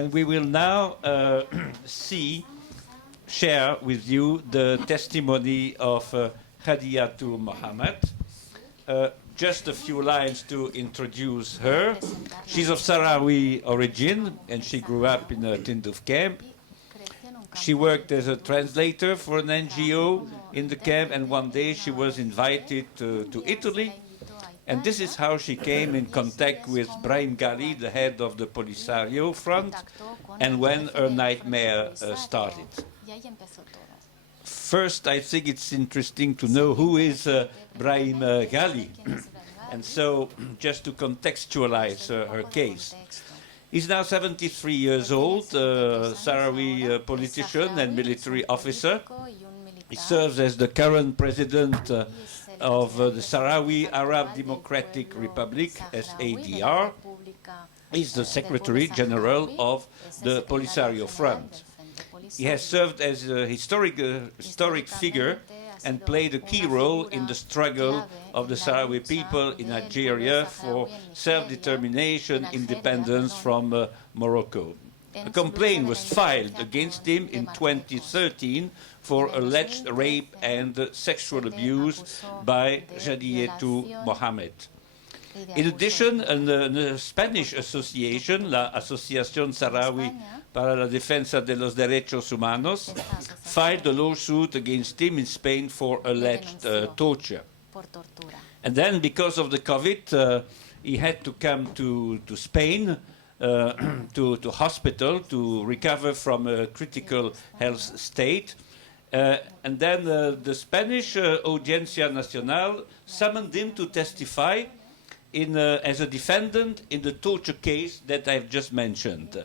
And we will now share with you the testimony of Khadijatou Mahmoud. Just a few lines to introduce her. She's of Sahrawi origin, and she grew up in a Tindouf camp. She worked as a translator for an NGO in the camp, and one day she was invited to Italy. And this is how she came in contact with Brahim Ghali, the head of the Polisario front, and when her nightmare started. First, I think it's interesting to know who is Brahim Ghali. And so, just to contextualize her case. He's now 73 years old, Sahrawi politician and military officer. He serves as the current president of the Sahrawi Arab Democratic Republic, SADR. He's the Secretary General of the Polisario Front. He has served as a historic figure and played a key role in the struggle of the Sahrawi people in Algeria for self-determination, independence from Morocco. A complaint was filed against him in 2013 for alleged rape and sexual abuse by Khadijatou Mahmoud. In addition, a Spanish association, la Asociación Sahrawi para la Defensa de los Derechos Humanos, filed a lawsuit against him in Spain for alleged torture. And then, because of the COVID, he had to come to Spain, to hospital, to recover from a critical health state. And then the Spanish Audiencia Nacional summoned him to testify as a defendant in the torture case that I've just mentioned.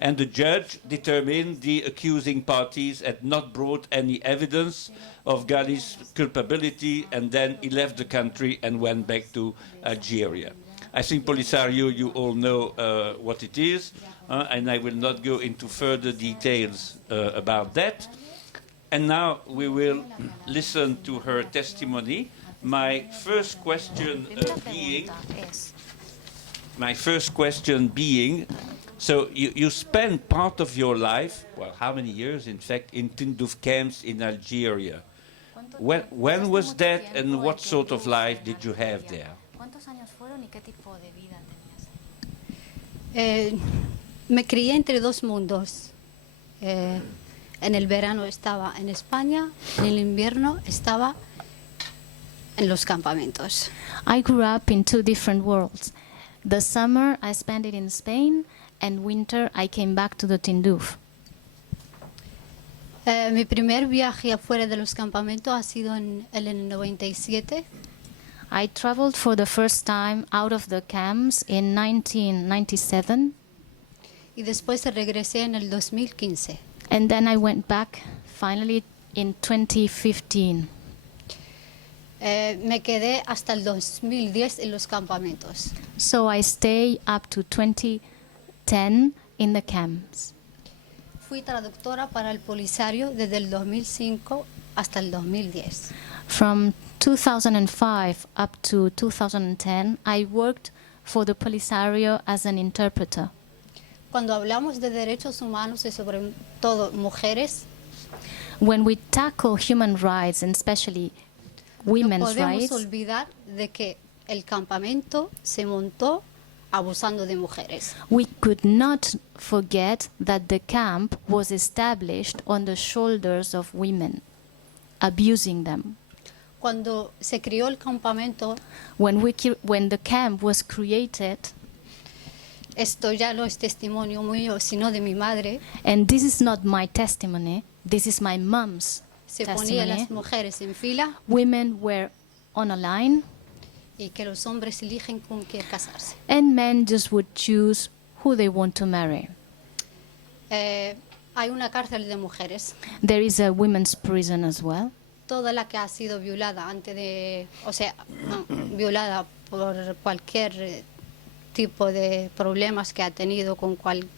And the judge determined the accusing parties had not brought any evidence of Ghali's culpability, and then he left the country and went back to Algeria. I think Polisario, you all know what it is, and I will not go into further details about that. And now we will listen to her testimony. My first question being, so you spent part of your life, well, how many years, in fact, in Tindouf camps in Algeria. When was that, and what sort of life did you have there? Me crié entre dos mundos. En el verano estaba en España, en el invierno estaba en los campamentos. I grew up in two different worlds. The summer I spent it in Spain, and winter I came back to the Tindouf. Mi primer viaje afuera de los campamentos ha sido en el 97. I traveled for the first time out of the camps in 1997. Y después regresé en el 2015. And then I went back finally in 2015. Me quedé hasta el 2010 en los campamentos. So I stay up to 2010 in the camps. Fui traductora para el Polisario desde el 2005 hasta el 2010. From 2005 up to 2010, I worked for the Polisario as an interpreter. Cuando hablamos de derechos humanos y sobre todo mujeres, when we tackle human rights, and especially women's rights, no podemos olvidar de que el campamento se montó abusando de mujeres. We could not forget that the camp was established on the shoulders of women, abusing them. Cuando se creó el campamento, when the camp was created, esto ya no es testimonio mío, sino de mi madre. And this is not my testimony, this is my mom's se testimony. Ponían las mujeres en fila. Women were on a line. Y que los hombres eligen con quién casarse. And men just would choose who they want to marry. Hay una cárcel de mujeres. There is a women's prison as well. Toda la que ha sido violada violada por cualquier tipo de problemas que ha tenido con cual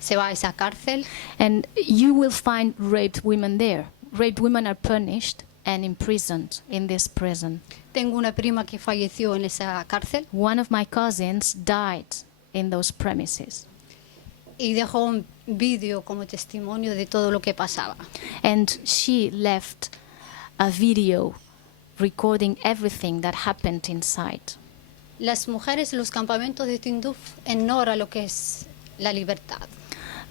se va a esa cárcel. And you will find raped women there. Raped women are punished and imprisoned in this prison. Tengo una prima que falleció en esa cárcel. One of my cousins died in those premises. y dejó un vídeo como testimonio de todo lo que pasaba. And she left a video recording everything that happened inside. Las mujeres en los campamentos de Tinduf ignoran lo que es la libertad.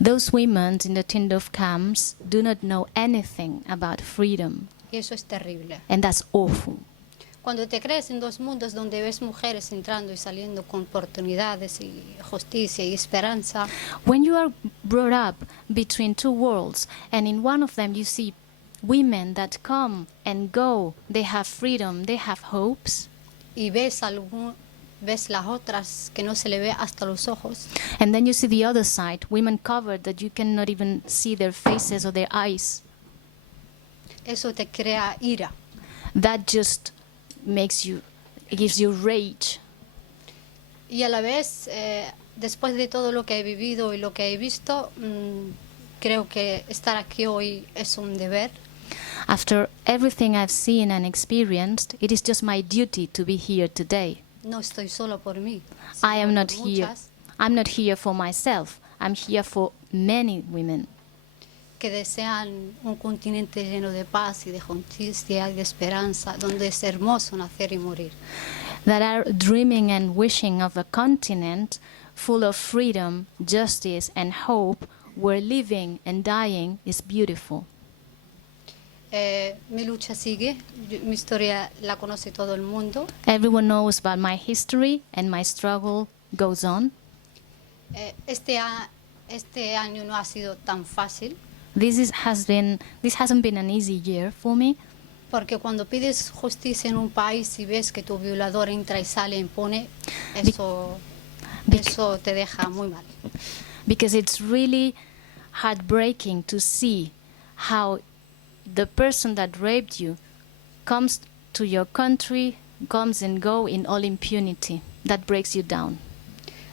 Those women in the Tindouf camps do not know anything about freedom, Y eso es terrible. and that's awful. Cuando te crees en dos mundos donde ves mujeres entrando y saliendo con oportunidades y justicia y esperanza, When you are brought up between two worlds, and in one of them you see women that come and go, they have freedom, they have hopes, y ves las otras que no se le ve hasta los ojos, and then you see the other side, women covered that you cannot even see their faces or their eyes, eso te crea ira. that just gives you rage. Y a la vez, después de todo lo que he vivido y lo que he visto, creo que estar aquí hoy es un deber. After everything I've seen and experienced, it is just my duty to be here today. No estoy solo por mí. I am sino not por here. muchas I'm not here for myself. I'm here for many women que desean un continente lleno de paz y de justicia y de esperanza, donde es hermoso nacer y morir. that are dreaming and wishing of a continent full of freedom, justice, and hope, where living and dying is beautiful. Mi lucha sigue, mi historia la conoce todo el mundo. Everyone knows about my history, and my struggle goes on. Este año no ha sido tan fácil, This hasn't been an easy year for me, porque cuando pides justicia en un país y ves que tu violador entra y sale impune, eso te deja muy mal. because it's really heartbreaking to see how the person that raped you comes to your country, comes and go in all impunity. That breaks you down.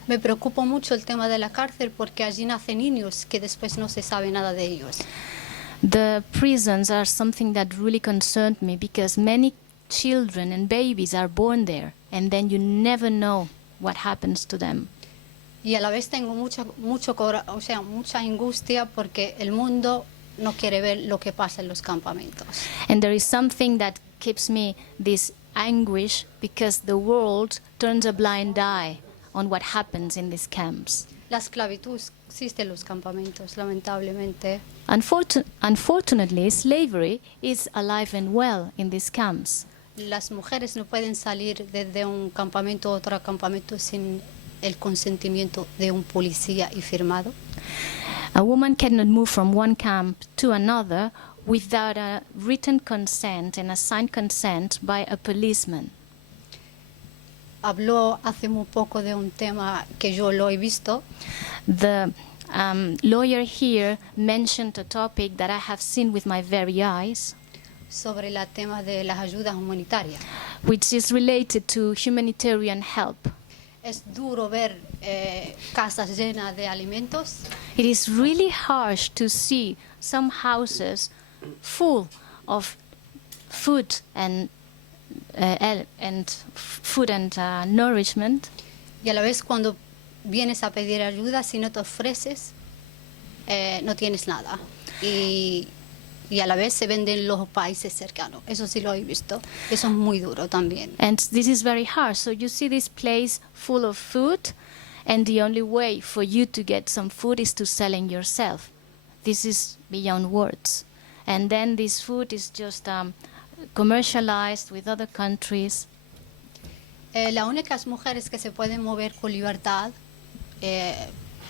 Me preocupa mucho el tema de la cárcel porque allí nacen niños que después no se sabe nada de ellos. The prisons are something that really concerned me, because many children and babies are born there, and then you never know what happens to them. Y a la vez tengo mucha angustia porque el mundo no quiere ver lo que pasa en los campamentos. And there is something that keeps me this anguish, because the world turns a blind eye on what happens in these camps. La esclavitud existe en los campamentos, lamentablemente. Unfortunately, slavery is alive and well in these camps. Las mujeres no pueden salir desde un campamento a otro campamento sin el consentimiento de un policía y firmado. A woman cannot move from one camp to another without a written consent and a signed consent by a policeman. Habló hace muy poco de un tema que yo lo he visto, The lawyer here mentioned a topic that I have seen with my very eyes, sobre el tema de las ayudas humanitarias. which is related to humanitarian help. Es duro ver casas llenas de alimentos It is really harsh to see some houses full of food and nourishment, y a la vez cuando vienes a pedir ayuda, si no te ofreces, no tienes nada. Y a la vez se venden los países cercanos. Eso sí lo he visto. Eso es muy duro también. and this is very harsh. So you see this place full of food, and the only way for you to get some food is to selling yourself. This is beyond words. And then this food is just commercialized with other countries. Las únicas mujeres que se pueden mover con libertad,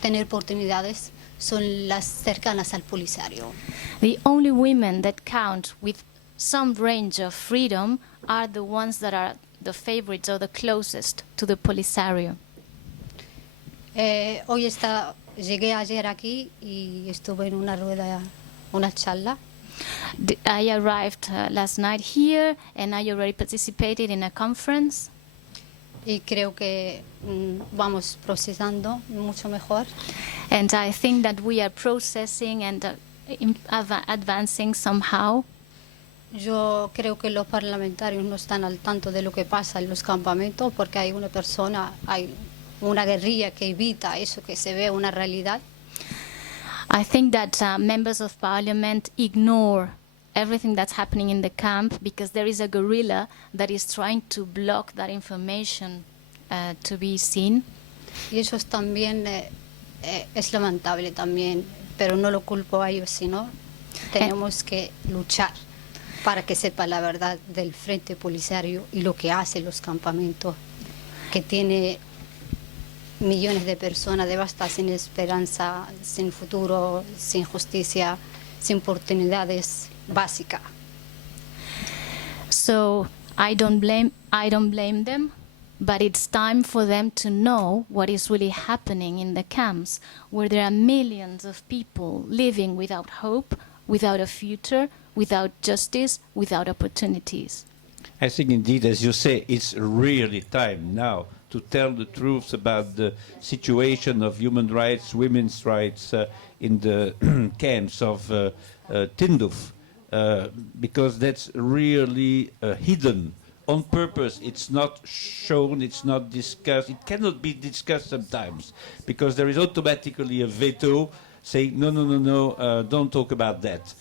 tener oportunidades, son las cercanas al polisario. The only women that count with some range of freedom are the ones that are the favorites or the closest to the Polisario. Llegué ayer aquí y estuve en una charla. I arrived last night here, and I already participated in a conference. Y creo que vamos procesando mucho mejor. And I think that we are processing and advancing somehow. Yo creo que los parlamentarios no están al tanto de lo que pasa en los campamentos, porque hay una guerrilla que evita eso, que se vea una realidad. I think that members of parliament ignore everything that's happening in the camp because there is a guerrilla that is trying to block that information to be seen. Y eso es también es lamentable también, pero no lo culpo a ellos, sino tenemos que luchar para que sepa la verdad del frente policiario y lo que hacen los campamentos, que tiene millones de personas devastadas sin esperanza, sin futuro, sin justicia, sin oportunidades básicas. So I don't blame them, but it's time for them to know what is really happening in the camps, where there are millions of people living without hope, without a future, without justice, without opportunities. I think indeed, as you say, it's really time now to tell the truth about the situation of human rights, women's rights in the camps of Tindouf, because that's really hidden on purpose. It's not shown, it's not discussed, it cannot be discussed sometimes, because there is automatically a veto saying, no, no, no, no, don't talk about that.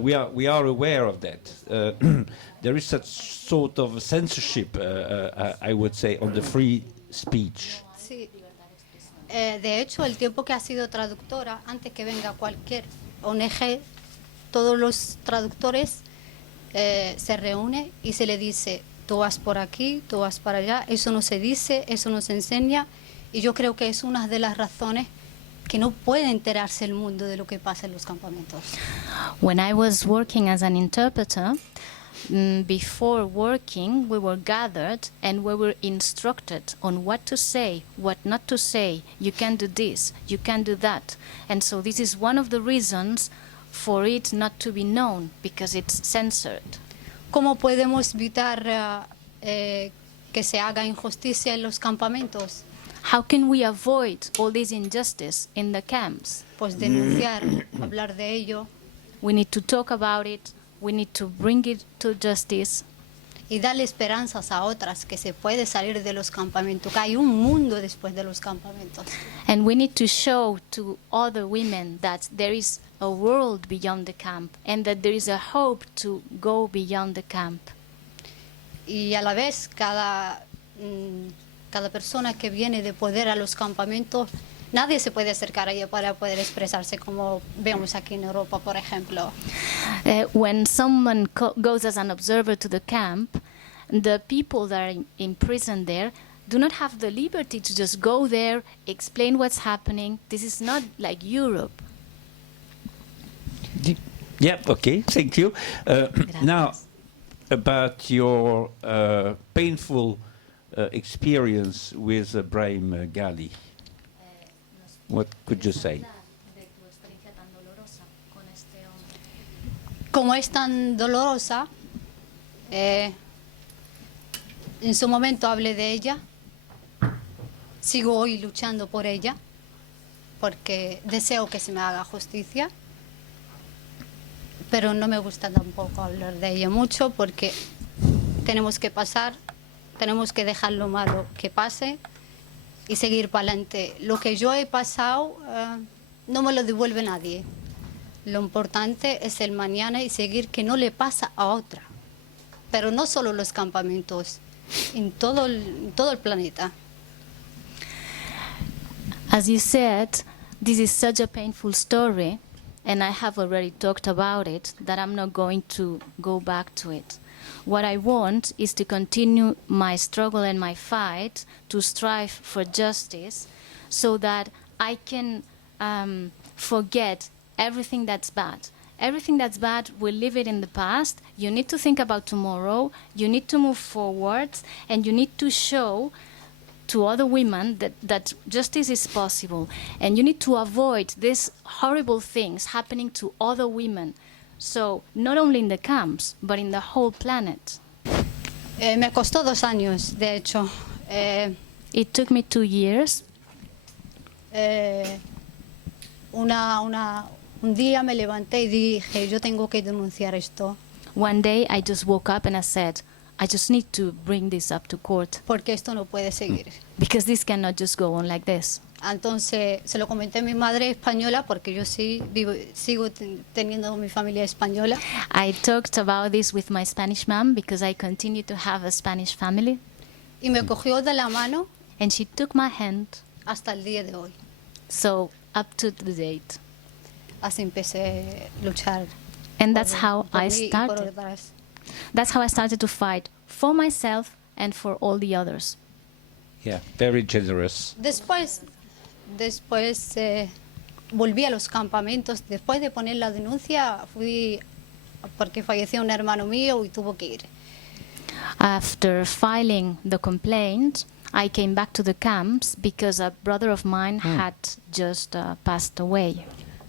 We are aware of that. There is such sort of censorship, I would say, on the free speech. Sí. De hecho, el tiempo que ha sido traductora, antes que venga cualquier ONG, todos los traductores se reúnen y se le dice, tú vas por aquí, tú vas para allá, eso no se dice, eso no se enseña, y yo creo que es una de las razones que no puede enterarse el mundo de lo que pasa en los campamentos. When I was working as an interpreter, before working, we were gathered and we were instructed on what to say, what not to say. You can do this, you can do that. And so this is one of the reasons for it not to be known, because it's censored. ¿Cómo podemos evitar que se haga injusticia en los campamentos? How can we avoid all this injustice in the camps? Pues denunciar, hablar de ello. We need to talk about it. We need to bring it to justice. Y darle esperanzas a otras que se puede salir de los campamentos, que hay un mundo después de los campamentos. And we need to show to other women that there is a world beyond the camp and that there is a hope to go beyond the camp. Y a la vez, cada persona que viene de poder a los campamentos, nadie se puede acercar a ella para poder expresarse como vemos aquí en Europa, por ejemplo. When someone goes as an observer to the camp, the people that are in prison there do not have the liberty to just go there, explain what's happening. This is not like Europe. Yeah, okay, thank you. Now, about your painful experience with Brahim Ghali. What could you say? Como es tan dolorosa, en su momento hablé de ella, sigo hoy luchando por ella, porque deseo que se me haga justicia, pero no me gusta tampoco hablar de ella mucho, porque tenemos que pasar, tenemos que dejar lo malo que pase y seguir para adelante. Lo que yo he pasado no me lo devuelve nadie. Lo importante es el mañana y seguir que no le pasa a otra. Pero no solo los campamentos, en todo el planeta. As you said, this is such a painful story, and I have already talked about it, that I'm not going to go back to it. What I want is to continue my struggle and my fight to strive for justice so that I can forget everything that's bad. Everything that's bad, we'll leave it in the past. You need to think about tomorrow. You need to move forward. And you need to show to other women that justice is possible. And you need to avoid these horrible things happening to other women. So, not only in the camps, but in the whole planet. Me costó 2 años, de hecho. It took me 2 years. Un día me levanté y dije, yo tengo que denunciar esto. One day I just woke up and I said, I just need to bring this up to court. Porque esto no puede seguir. Because this cannot just go on like this. Entonces se lo comenté a mi madre española porque yo sí sigo teniendo mi familia española. I talked about this with my Spanish mom because I continue to have a Spanish family. Y me cogió de la mano And she took my hand. hasta el día de hoy. So up to the date. Así empecé a luchar. And that's how por I mí y por started. otras. That's how I started to fight for myself and for all the others. Yeah, very generous. Después volví a los campamentos. Después de poner la denuncia, fui porque falleció un hermano mío y tuvo que ir. After filing the complaint, I came back to the camps because a brother of mine had just passed away.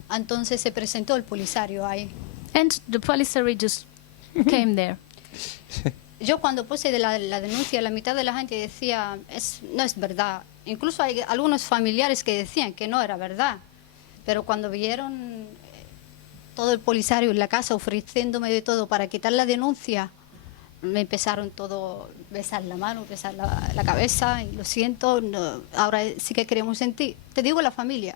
Entonces se presentó el polisario ahí. And the policery just came there. Yo cuando puse la denuncia, la mitad de la gente decía, no es verdad. Incluso hay algunos familiares que decían que no era verdad. Pero cuando vieron todo el polisario en la casa ofreciéndome de todo para quitar la denuncia, me empezaron todo a besar la mano, besar la cabeza, y lo siento, no, ahora sí que creemos en ti. Te digo la familia.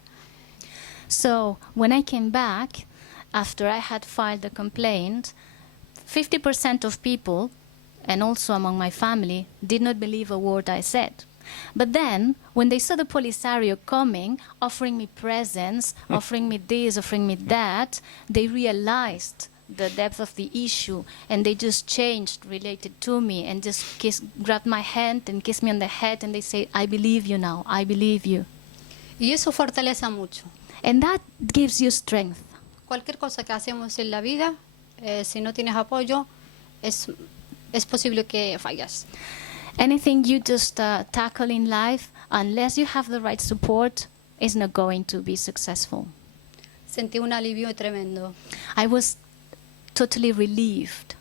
So when I came back, after I had filed the complaint, 50% of people, and also among my family, did not believe a word I said. But then, when they saw the Polisario coming, offering me presents, offering me this, offering me that, they realized the depth of the issue, and they just changed related to me and just grabbed my hand and kissed me on the head, and they say, I believe you now, I believe you. Y eso fortalece mucho. And that gives you strength. Cualquier cosa que hacemos en la vida, si no tienes apoyo, es posible que fallas. Anything you just tackle in life, unless you have the right support, is not going to be successful. Sentí un alivio tremendo. I was totally relieved.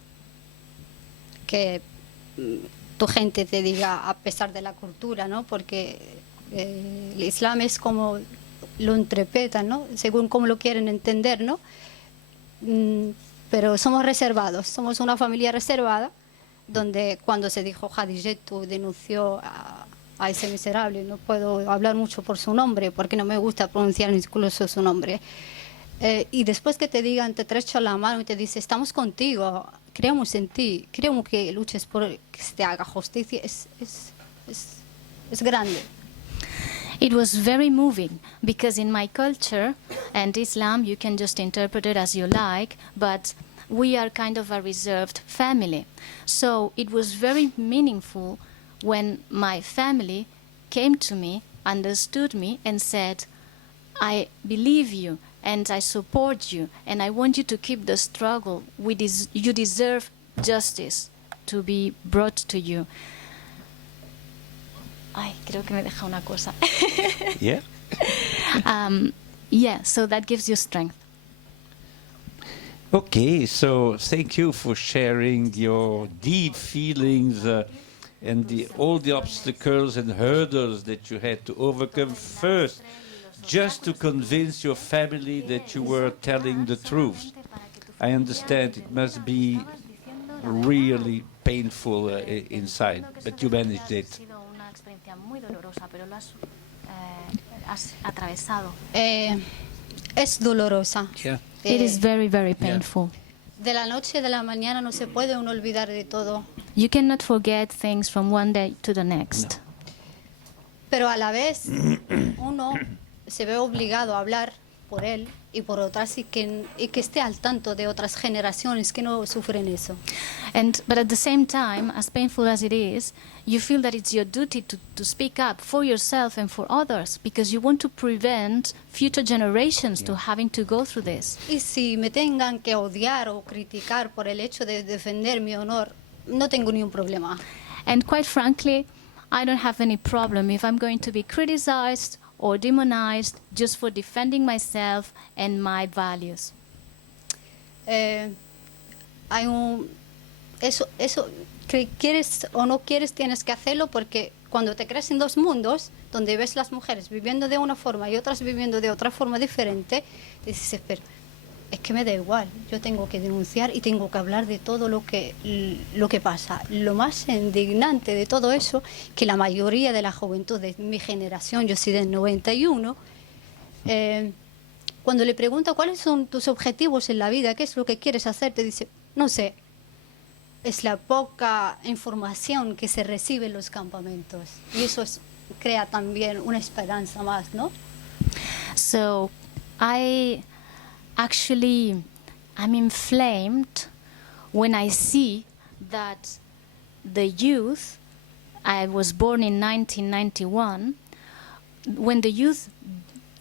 Que tu gente te diga, a pesar de la cultura, ¿no? Porque el Islam es como lo interpretan, ¿no? Según cómo lo quieren entender, ¿no? Pero somos reservados, somos una familia reservada, donde cuando se dijo Khadijatou denunció a ese miserable, no puedo hablar mucho por su nombre porque no me gusta pronunciar incluso su nombre, y después que te digan, te estrechan la mano y te dicen, estamos contigo, creemos en ti, queremos que luches por que se te haga justicia, es grande. It was very moving because in my culture and Islam, you can just interpret it as you like, but we are kind of a reserved family. So it was very meaningful when my family came to me, understood me, and said, I believe you, and I support you, and I want you to keep the struggle. You deserve justice to be brought to you. Ay, creo que me deja una cosa. Yeah? Yeah, so that gives you strength. Okay, so thank you for sharing your deep feelings and all the obstacles and hurdles that you had to overcome first, just to convince your family that you were telling the truth. I understand it must be really painful inside, but you managed it. Es dolorosa. Yeah. It is very, very painful. De la noche a la mañana no se puede uno olvidar de todo. You cannot forget things from one day to the next. No. Pero a la vez uno se ve obligado a hablar por él y por otras y que esté al tanto de otras generaciones que no sufren eso. But at the same time, as painful as it is, you feel that it's your duty to speak up for yourself and for others because you want to prevent future generations to having to go through this. Y si me tengan que odiar o criticar por el hecho de defender mi honor, no tengo ni un problema. And quite frankly, I don't have any problem if I'm going to be criticized or demonized just for defending myself and my values. Eso que quieres o no quieres tienes que hacerlo porque cuando te creas en dos mundos donde ves las mujeres viviendo de una forma y otras viviendo de otra forma diferente, dices, espera, es que me da igual, yo tengo que denunciar y tengo que hablar de todo lo que pasa. Lo más indignante de todo eso, que la mayoría de la juventud de mi generación, yo soy del 91, cuando le pregunta cuáles son tus objetivos en la vida, qué es lo que quieres hacer, te dice, no sé. Es la poca información que se recibe en los campamentos. Y eso crea también una esperanza más, ¿no? So I'm inflamed when I see that the youth, I was born in 1991, when the youth,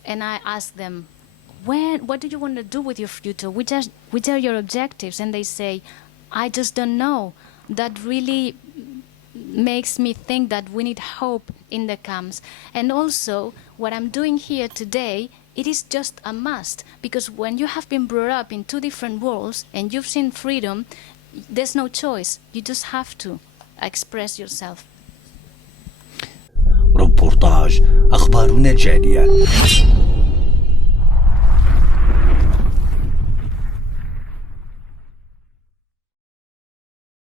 and I ask them, what do you want to do with your future? Which are your objectives? And they say, I just don't know. That really makes me think that we need hope in the camps. And also, what I'm doing here today, it is just a must, because when you have been brought up in two different worlds and you've seen freedom, there's no choice. You just have to express yourself. ريبورتاج أخبارنا الجالية.